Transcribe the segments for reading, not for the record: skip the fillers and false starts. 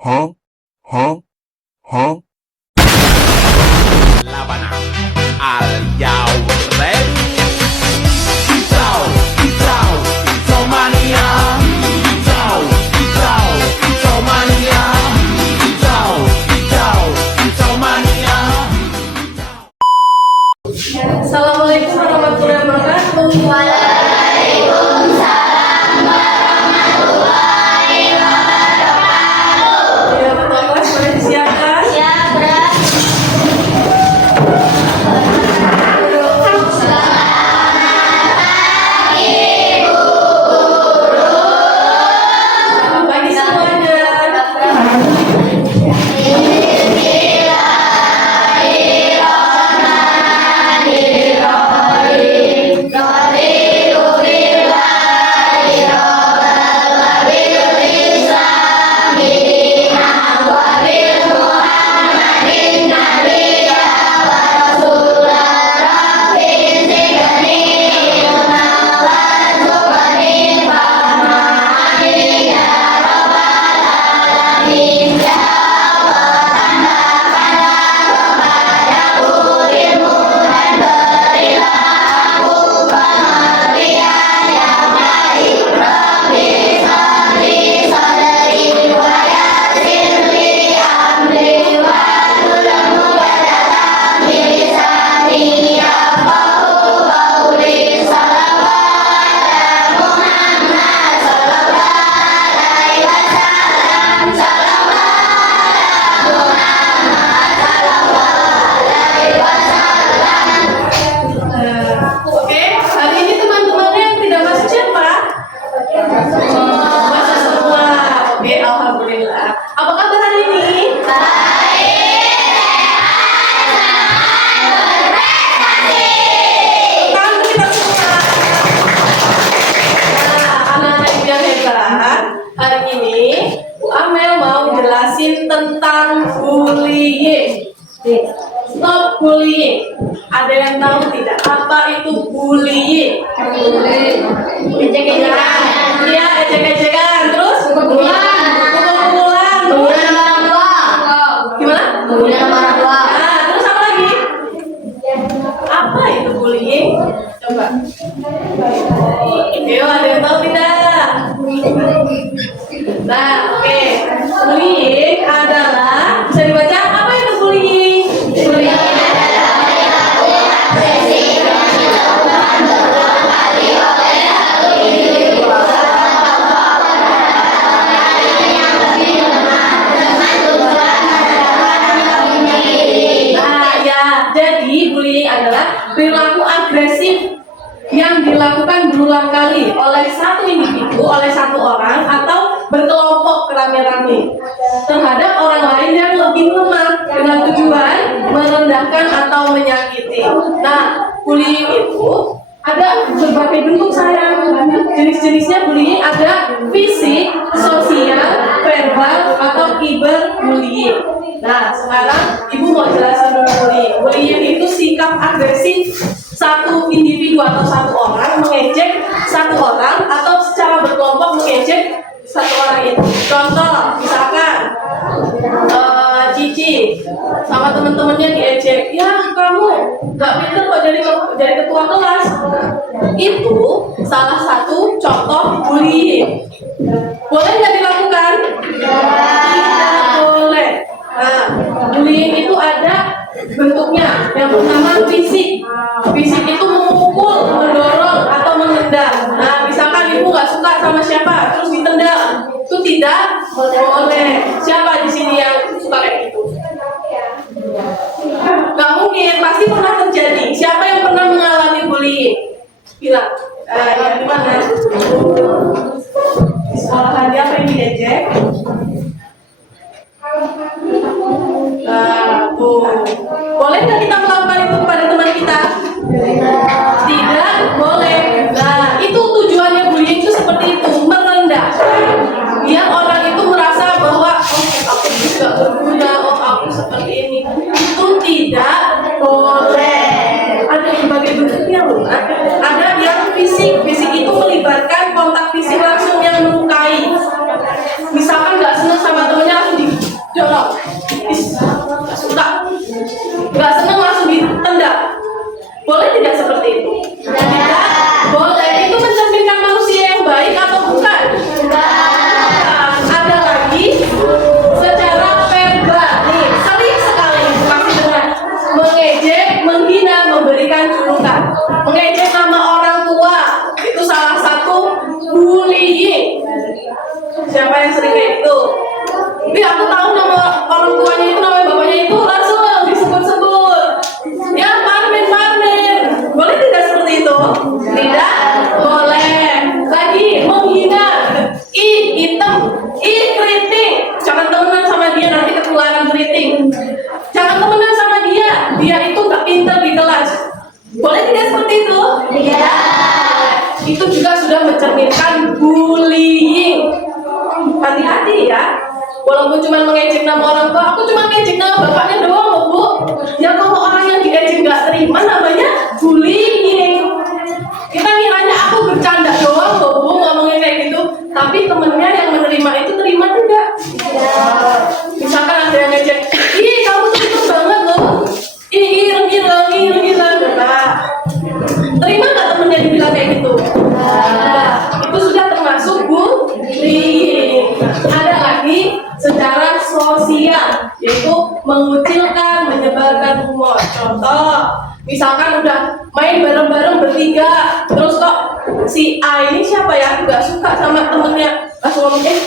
Huh? Huh? Huh? Labanang Al ready? Pisau mania. Pisau mania. Pisau mania. Assalamualaikum warahmatullahi wabarakatuh. Ya, ketua kelas boleh disiapkan. Selamat pagi semuanya. Oke, hari ini teman-temannya yang tidak masuk siapa? Masuk semua. Oke, alhamdulillah. Apa kabar hari ini? Tangan kita semua. Nah, anak-anak ibu yang hebat, hari ini Amel mau jelasin tentang bullying. Stop bullying. Ada yang tahu tidak apa itu bullying? Ejek-ejekan. Iya, ejek-ejekan. Terus? Pukul-pukulan. Gimana? Nah, terus apa lagi? Apa itu bullying? Coba. Ayo, ada yang tahu tidak? Nah, oke. Bullying adalah, bisa dibaca apa itu bullying? Bullying jadi bullying adalah perilaku agresif yang dilakukan berulang kali oleh satu individu, oleh satu orang atau berkelompok rame-rame terhadap orang lain yang lebih lemah dengan tujuan merendahkan atau menyakiti. Nah, bullying itu ada berbagai bentuk sayang. Jenis-jenisnya bullying ada fisik, sosial, verbal, atau cyberbullying. Nah, sekarang Ibu mau jelasin dulu bullying. Bullying itu sikap agresif satu individu atau satu orang mengejek satu orang atau secara berkelompok mengejek satu orang itu. Contoh, misalkan Cici sama teman-temannya diejek, ya kamu nggak pintar kok jadi ketua kelas. Itu salah satu contoh bullying. Boleh nggak dilakukan? Tidak boleh. Nah, bullying itu ada bentuknya. Yang pertama fisik. Fisik itu memukul, mendorong, atau menendang. Nah, misalkan ibu nggak suka sama siapa, terus ditendang, itu tidak boleh. Siapa di sini yang suka kayak gitu? Nggak mungkin, pasti pernah terjadi. Siapa yang pernah mengalami bullying? Bilang, yang mana? Di sekolahan dia apa yang diejek? Boleh nggak kita melakukan itu kepada teman kita? Tidak boleh. Nah, itu tujuannya bullying itu seperti itu, merendahkan. Biar orang itu merasa bahwa aku juga berguna, aku seperti ini. Itu tidak boleh. Ada berbagai bentuknya loh. Ada yang fisik itu melibatkan kamu cuma mengejek nama orang tua, aku cuma mengejek nama bapaknya doang loh Bu. Ya kalau orang yang diejek nggak terima namanya bullying. Kita kiranya aku bercanda doang loh Bu ngomongnya kayak gitu, tapi temennya yang menerima itu terima tidak? Misalkan ada yang ngejek, ih kamu tuh itu banget loh, ih ireng, nah, terima nggak temennya dibilang kayak gitu? Nah, itu sudah termasuk bullying. Ada lagi secara sosial, yaitu mengucilkan, menyebarkan humor. Contoh, misalkan udah main bareng-bareng bertiga, terus kok si A ini siapa ya nggak suka sama temennya, langsung ngomong,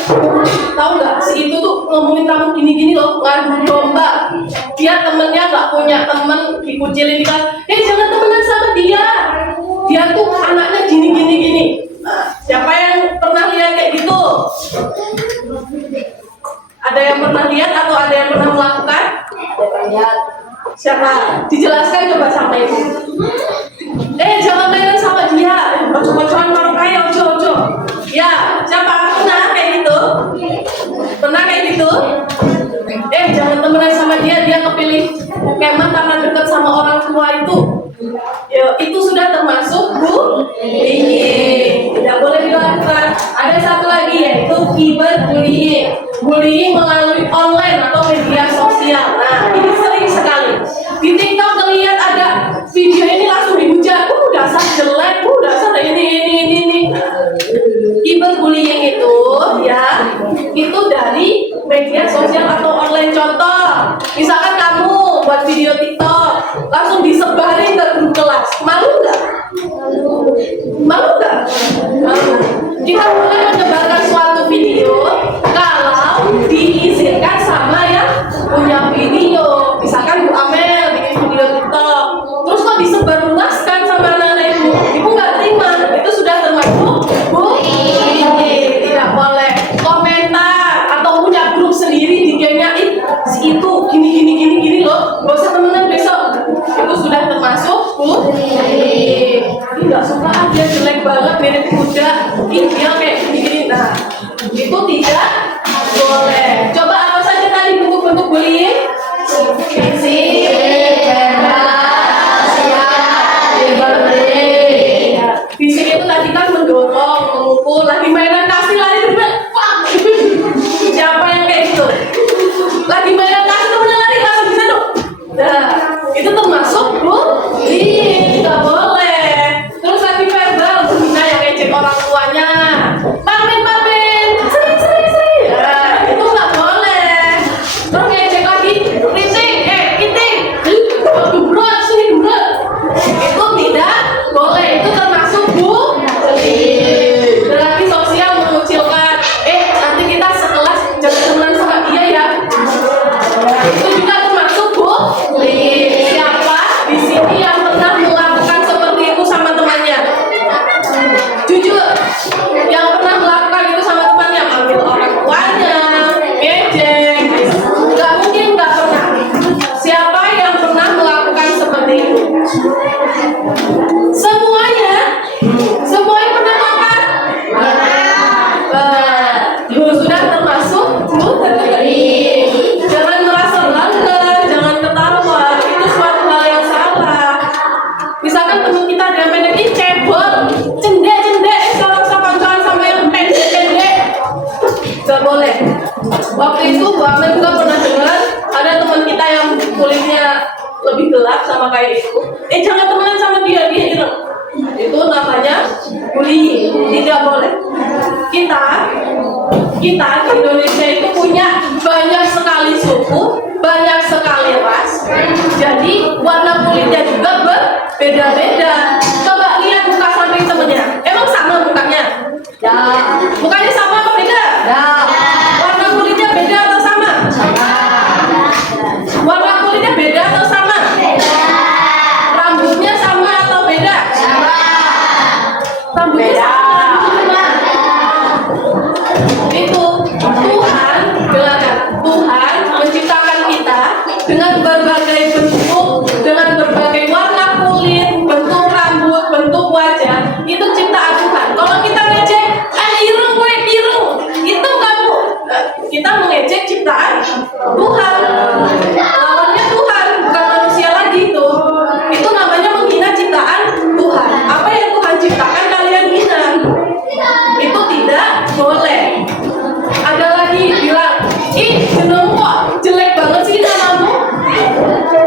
tahu nggak si itu tuh ngomongin kamu gini-gini loh, ngadu domba. Dia temennya nggak punya temen, dikucilin di kelas, jangan temenan sama dia tuh anaknya gini. Nah, siapa yang pernah lihat kayak gitu? Ada yang pernah lihat atau ada yang pernah melakukan? Siapa? Dijelaskan coba sama ibu. Jangan mainan sama dia. Bocor-bocoran baru kaya, ojo. Ya, siapa pernah kayak gitu? Pernah kayak gitu? Jangan temenan sama dia kepilih Pokemon karena dekat sama orang tua itu. Ya, itu sudah termasuk bullying. Tidak boleh dilakukan. Ada satu lagi yaitu cyberbullying. Bullying melalui online atau media sosial. Nah, ini sering sekali. Di TikTok terlihat ada video ini langsung dihujat. Dasar jelek, dasar ini. Cyberbullying itu ya, itu dari media sosial atau online. Contoh, misalkan kamu buat video TikTok, langsung disebarin ke grup kelas. Malu nggak? Malu. Kita boleh menyebarkan suatu video kalau diizinkan sama yang punya video. Misalkan Bu Amel bikin video TikTok, terus kok disebarluaskan sama anak-anak ibu nggak terima, itu sudah termasuk bullying. Tidak boleh komentar atau punya grup sendiri digenyain si itu gini loh, nggak usah temenan besok, itu sudah termasuk bullying. Tidak suka dia jelek banget, mirip kuda, dia kayak gini. Nah, itu tidak boleh. Coba apa saja tadi bentuk-bentuk bullying? Fisik, fisik itu tadi kan mendorong, memukul, lagi mainan kasih lari berbeda. Siapa yang kayak gitu? Lagi mainan kasih temennya lari langsung bisa dong. Nah, itu termasuk bullying, nggak boleh. Terus lagi verbal, berbina yang ngejek orang tuanya. Pamin, sering. Nah, itu nggak boleh. Terus ngejek lagi, kiting, dubrot, sini dubrot. Itu tidak boleh. Itu termasuk bullying. Berarti sosial mengucilkan. Nanti kita sekelas jangan temenan sama dia ya. Itu juga termasuk bullying. Siapa di sini yang pernah melakukan seperti itu sama temannya? Jujur, yang pernah melakukan itu sama temannya, manggil orang tuanya, ngejek. Nggak mungkin nggak pernah. Siapa yang pernah melakukan seperti itu? Semuanya pernah melakukan? Sudah termasuk bullying. Jangan merasa bangga, jangan ketawa, itu suatu hal yang salah. Misalkan teman kita ada yang pendek, cebol, cendek, sekarang sama sama yang pendek. Gak boleh. Waktu itu Bu Amel juga pernah dengar ada teman kita yang kulitnya lebih gelap sama kayak itu. Jangan temenan sama dia ireng. Itu namanya bullying. Tidak boleh. Kita di Indonesia itu punya banyak sekali suku, banyak sekali ras. Jadi warna kulitnya juga berbeda-beda. Coba lihat muka samping temennya. Emang sama mukanya? Ya. Mukanya sama apa beda? Ya. Warna kulitnya beda atau sama? Sama. Warna kulitnya beda atau sama? Beda. Rambutnya sama atau beda? Sama. Rambutnya sama. Itu Tuhan menciptakan kita dengan berbagai bentuk, dengan berbagai warna kulit, bentuk rambut, bentuk wajah. Itu ciptaan Tuhan. Kalau kita ngejek, ireng, itu kamu. Kita mengejek ciptaan ih jenengmu kok jelek banget sih namamu,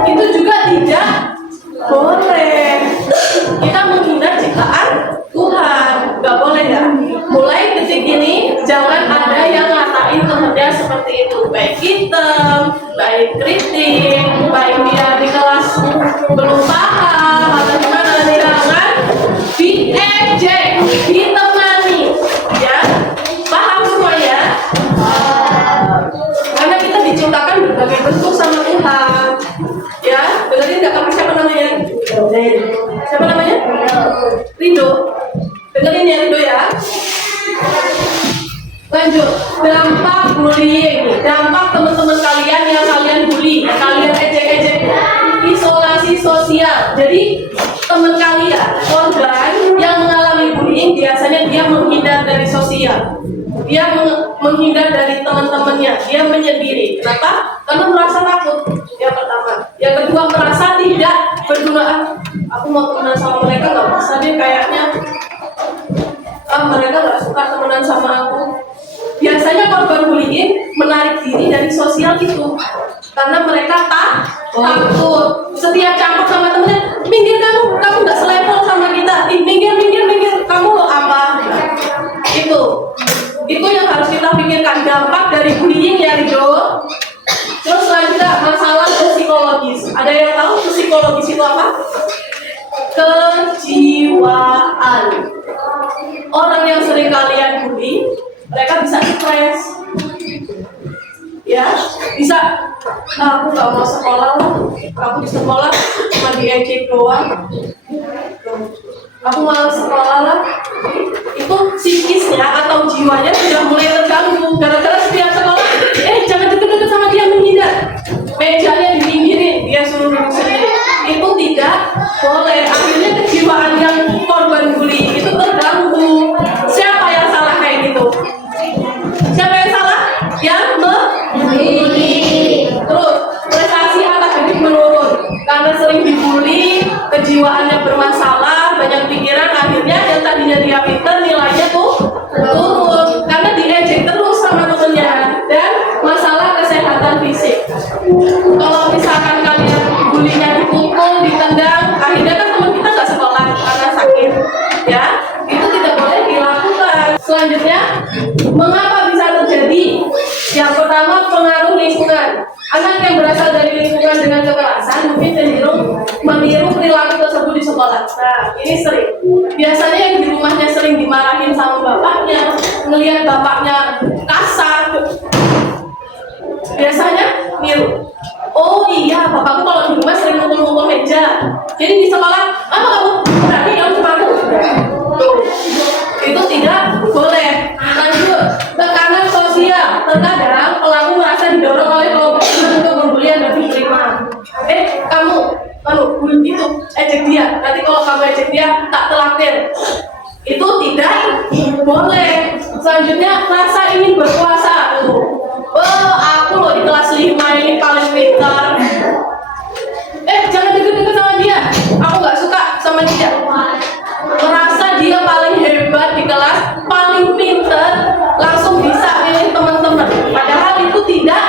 itu juga tidak boleh. Kita menghina ciptaan Tuhan, nggak boleh ya. Mulai detik ini jangan ada yang ngatain temennya seperti itu, baik hitam, baik kritik, baik dia di kelas belum paham atau gimana, jangan diejek, ditemani, ya. Paham semuanya? Karena kita diciptakan berbagai bentuk sama Tuhan, ya. Dengerin nggak, kamu siapa namanya? Siapa namanya? Rido. Dengerin ya Rido ya. Lanjut, dampak bullying, dampak teman-teman kalian yang kalian bully, kalian ejek-ejek, isolasi sosial. Jadi teman kalian, korban yang mengalami bullying, biasanya dia menghindar dari sosial, dia menghindar dari teman-temannya, dia menyendiri. Kenapa? Karena merasa takut. Yang pertama, yang kedua merasa tidak berguna. Aku mau temenan sama mereka nggak bisa deh kayaknya. Mereka nggak suka temenan sama aku. Biasanya korban bullying menarik diri dari sosial itu karena mereka takut. Setiap campur sama temennya, minggir kamu nggak selevel sama kita. Minggir, kamu apa? Itu yang harus kita pikirkan, dampak dari bullying ya Rido. Terus selanjutnya masalah psikologis. Ada yang tahu psikologis itu apa? Kejiwaan. Orang yang sering kalian bully, mereka bisa stres, ya, bisa. Aku nggak mau sekolah, aku di sekolah cuma diejek doang, aku malas sekolah lah. Itu psikisnya atau jiwanya sudah mulai terganggu gara-gara setiap sekolah, jangan deket-deket sama dia, menghindar, mejanya dipinggirin, dia suruh duduk sendiri. Itu tidak boleh. Akhirnya kejiwaan yang korban bully itu terganggu. Siapa yang salah kayak gitu? Siapa yang salah? Yang membuli. Terus prestasi akademik menurun karena sering dibully, kejiwaannya bermasalah, banyak pikiran. Akhirnya yang tadinya dia pintar, nilainya tuh turun karena diejek terus sama temennya. Dan masalah kesehatan fisik. Kalau misalkan kalian bulinya dipukul, ditendang, akhirnya kan teman kita nggak sekolah karena sakit, ya. Itu tidak boleh dilakukan. Selanjutnya, mengapa bisa terjadi? Yang pertama, pengaruh lingkungan. Anak yang berasal dari lingkungan dengan kekerasan mungkin cenderung meniru perilaku tersebut di sekolah. Nah, ini sering. Biasanya yang di rumahnya sering dimarahin sama bapaknya, ngelihat bapaknya kasar, biasanya niru. Oh iya, bapakku kalau di rumah sering mukul-mukul meja. Jadi di sekolah, apa kamu berani dong sama aku? Tuh, itu tidak boleh. Lanjut, tekanan sosial. Terkadang pelaku merasa didorong oleh kelompok untuk membuli dan diterima. Kamu, itu ejek dia. Nanti kalau kamu ejek dia, tak traktir. Itu tidak boleh. Selanjutnya, rasa ingin berkuasa. Aku loh di kelas 5 ini paling pintar. Jangan deket-deket sama dia. Aku nggak suka sama dia. Merasa dia paling hebat di kelas, paling pintar, langsung bisa milih teman-teman. Padahal itu tidak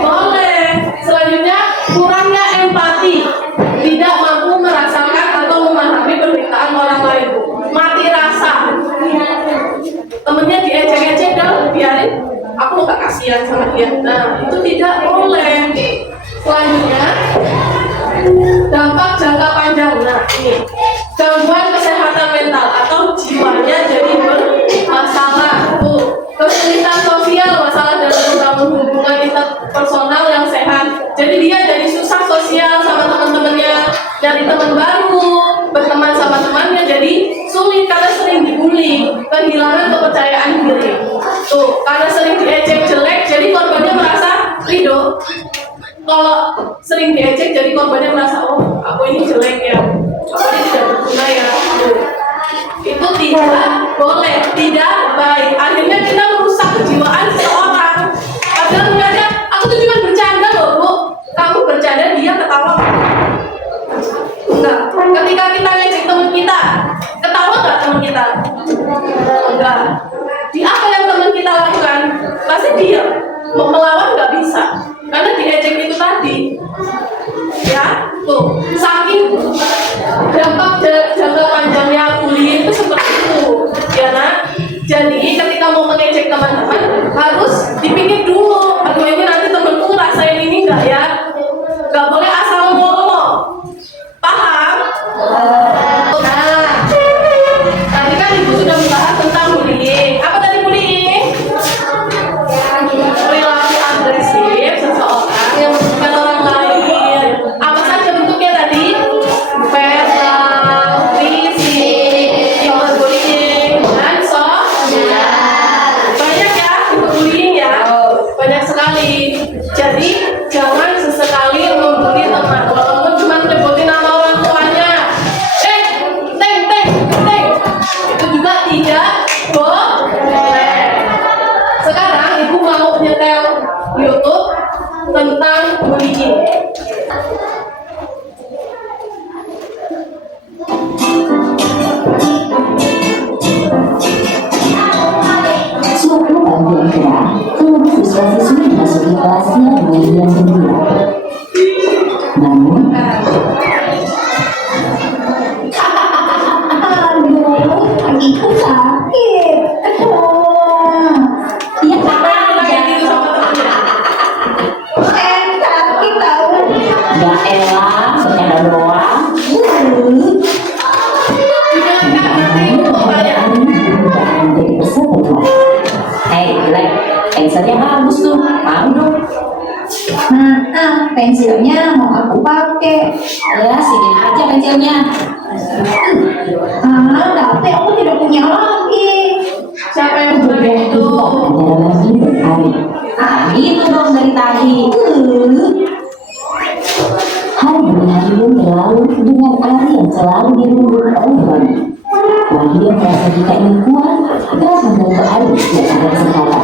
boleh. Selanjutnya, kurangnya empati, tidak mampu merasakan atau memahami penderitaan orang lain. Mati rasa. Temennya diejek-ejek dong, biarin. Aku nggak kasihan sama dia. Nah, itu tidak boleh. Selanjutnya, dampak jangka panjang. Nah, ini gangguan kesehatan mental atau jiwanya jadi bermasalah. Kesulitan sosial, masalah dalam membangun hubungan interpersonal yang sehat. Jadi dia jadi susah sosial sama teman-temannya, dari teman baru, berteman sama temannya jadi sulit karena sering dibully, kehilangan kepercayaan diri. Karena sering diejek jelek, jadi korbannya merasa Rido. Kalau sering diejek, jadi korbannya merasa, oh aku ini jelek ya, aku ini tidak berguna ya. Itu tidak boleh, tidak baik. Akhirnya kita merusak kejiwaan seseorang. Padahal sebenarnya aku tuh cuma bercanda loh Bu. Kamu bercanda, dia ketawa. Enggak. Ketika kita ngejek teman kita, ketawa nggak teman kita? Enggak. Di apa yang teman kita lakukan? Pasti diam. Mau melawan bisa karena diejek itu tadi. Ya, tuh saking dampak jangka panjangnya bullying itu seperti itu, ya nak. Jadi ketika mau mengejek teman-teman harus dipikir dulu, aduh ini nanti temenku rasain ini enggak ya? Nggak boleh asal ngomong, paham? Nah, tadi kan ibu sudah membahas tentang bullying. Apa tadi bullying? Perilaku agresif seseorang yang merugikan orang lain. Apa saja bentuknya tadi? Verbal, fisik, cyberbullying, dan sosial. Banyak ya bentuk bullying ya, banyak sekali. Jadi jangan sesekali membuli teman, walaupun cuma nyebutin nama orang tuanya. Teng, teng, teng. Itu juga tidak boleh. Sekarang ibu mau nyetel YouTube tentang bullying. Suatu bantuan gerak, seluruh siswa-siswi memasuki kelasnya dengan diam gembira. Namun, aduh, kakiku sakit. Dia Siapa yang lagi gitu sama temennya? sakit tahu. Ya elah, bercanda doang. Dibilangkan nanti itu kayak Jangan jadi peserta kelas. Hei, Black, pensilnya bagus tuh, mau dong. Maaf, pensilnya mau aku pakai. Ya, sini aja pensilnya. Tapi aku tidak punya lagi. siapa yang bilang kayak gitu? Ada lagi berhari. Itu dong dari tadi. Hari demi hari pun berlalu dengan Ari yang selalu dirundung oleh Wahyu. Wahyu merasa jika ingin kuat, terus membantu Ari setiap ada kesempatan.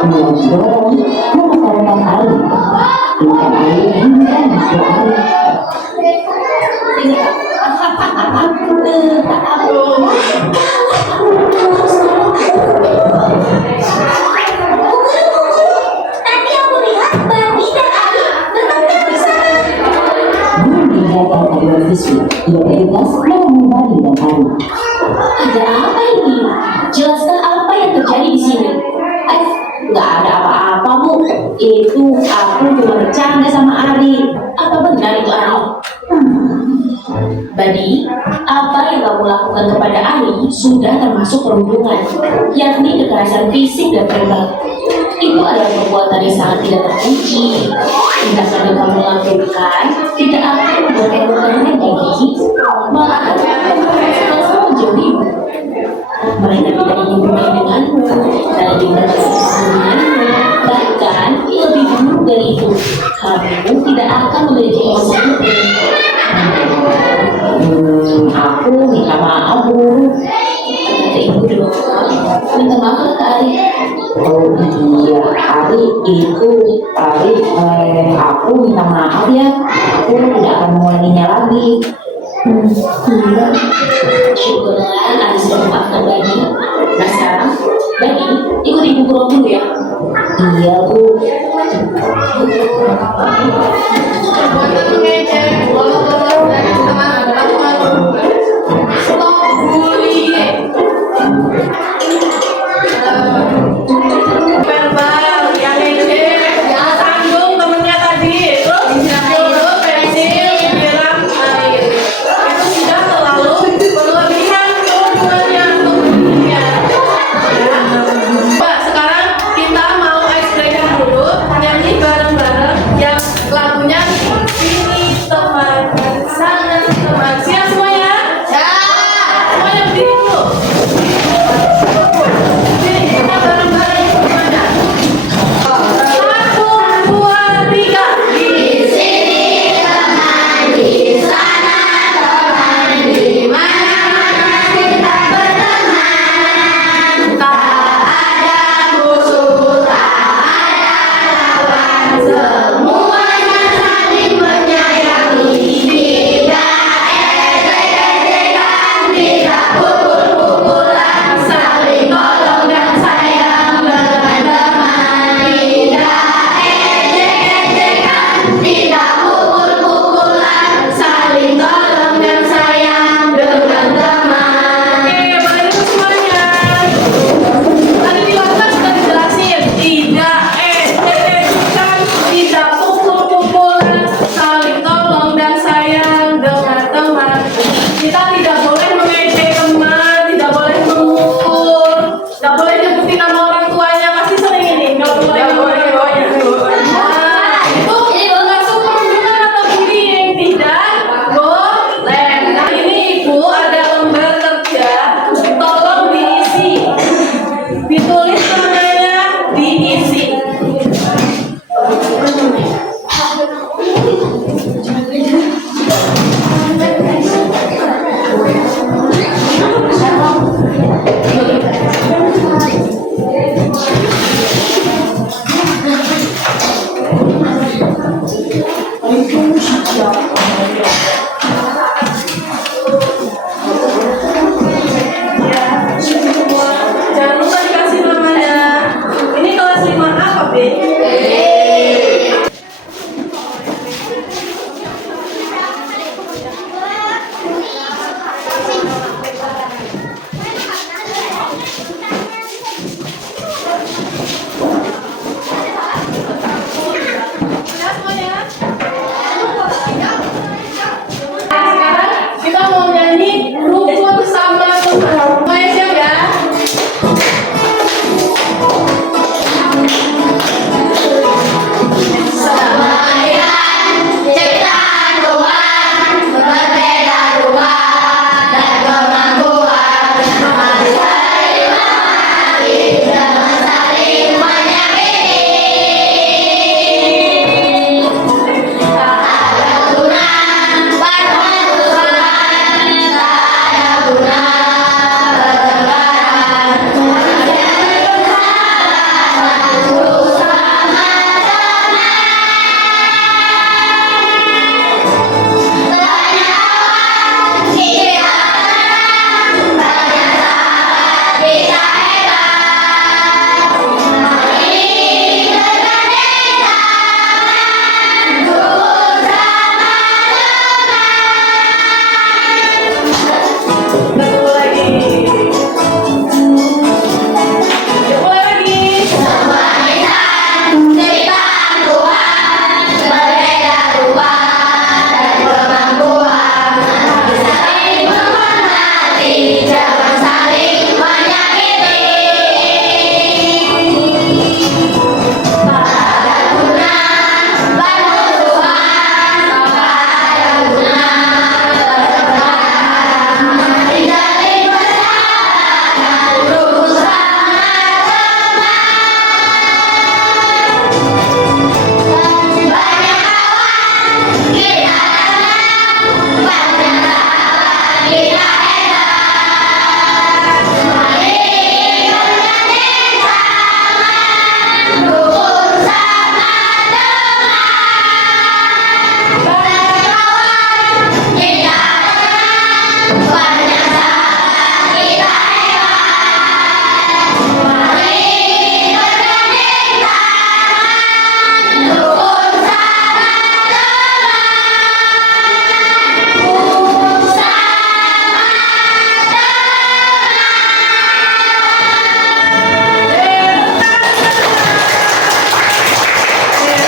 Mulai mendorong, membesarkan Ari. Bukan Ari hingga masuk Ari. Tadi aku lihat Bani dan Ali bertengkar di sana. Guru meninggalkan aduan siswi. Ia bergegas menemui Bani dan Ari. Ada apa ini? Jelaskan apa yang terjadi di sini. Nggak ada apa-apa, Bu. Itu aku cuma bercanda sama Ari. Apa benar itu Ari? Badi, apa yang kamu lakukan kepada Ari sudah termasuk perundungan, yakni kekerasan fisik dan verbal. Itu adalah perbuatan yang sangat tidak terpuji. Tindakan yang kamu lakukan tidak akan membuat kamu terlihat lagi, malah akan menjauhimu. Mereka tidak ingin bermain denganmu dan lebih berkesan denganmu. Bahkan lebih buruk dari itu, kamu tidak akan memiliki emosi itu. Aku minta maaf, Bu. Kata ibu dong, minta maaf ke Ari. Oh iya, aku minta maaf ya. Aku tidak akan mengulanginya lagi. Iya, syukurlah Ari sudah memaafkan Badi. Nah sekarang, Badi ikut ibu pulang dulu ya. Iya, Bu. Perbuatan mengejek, bolos dari teman-teman. Stop bullying. Verbal, yang ngejek, yang sandung temennya tadi, terus nyuruh pensil, nyiram air. Itu sudah terlalu berlebihan hubungannya untuk dunia. Mbak, sekarang kita mau ice breaker dulu, nyanyi bareng-bareng yang lagunya Jangan lupa dikasih namanya. Ini kelas 5A apa, B? Ya, semuanya. Sekarang kita mau nyanyi rukun sama Tuhan. Semuanya siap ya? Satu lagi. Yuk, mulai lagi.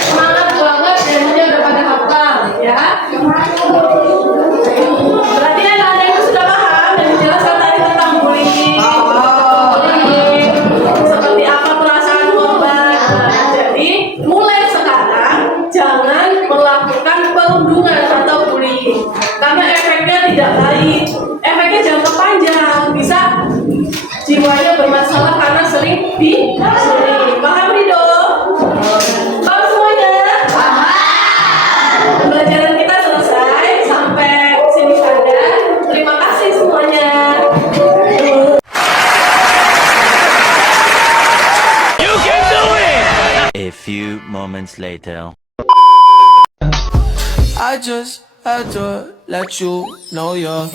Semangat banget, ilmunya udah pada hafal ya. Berarti anak-anak itu sudah paham dan dijelaskan tadi tentang bullying. Seperti apa perasaan korban. Nah, jadi mulai sekarang jangan melakukan perundungan atau bullying karena efeknya tidak baik. Efeknya jangka panjang, bisa jiwanya bermasalah karena sering diselingkuhi. Paham, Rido? Paham semuanya? Pembelajaran kita selesai sampai sini saja. Terima kasih semuanya. A few moments later. I just had to let you know you're